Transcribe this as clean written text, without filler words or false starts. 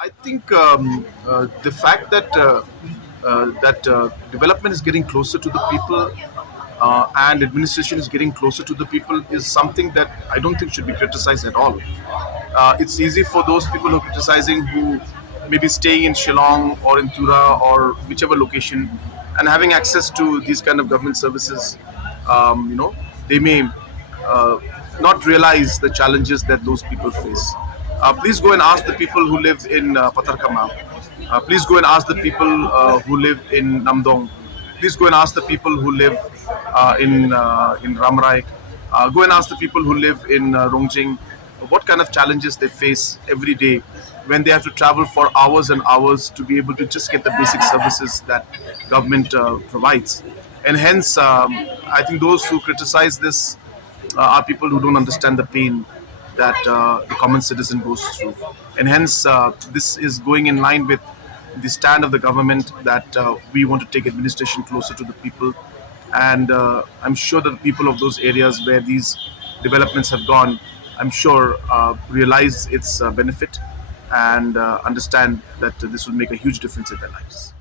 I think the fact that development is getting closer to the people and administration is getting closer to the people is something that I don't think should be criticized at all. It's easy for those people who are criticizing who may be staying in Shillong or in Tura or whichever location and having access to these kind of government services. They may uh, not realize the challenges that those people face. Please go and ask the people who live in Patarkama. Please go and ask the people who live in Namdong. Please go and ask the people who live in Ramrai. Go and ask the people who live in Rongjing what kind of challenges they face every day when they have to travel for hours and hours to be able to just get the basic services that government provides. And hence, I think those who criticize this are people who don't understand the pain that the common citizen goes through. And hence, this is going in line with the stand of the government that we want to take administration closer to the people. And I'm sure that the people of those areas where these developments have gone, I'm sure realize its benefit and understand that this will make a huge difference in their lives.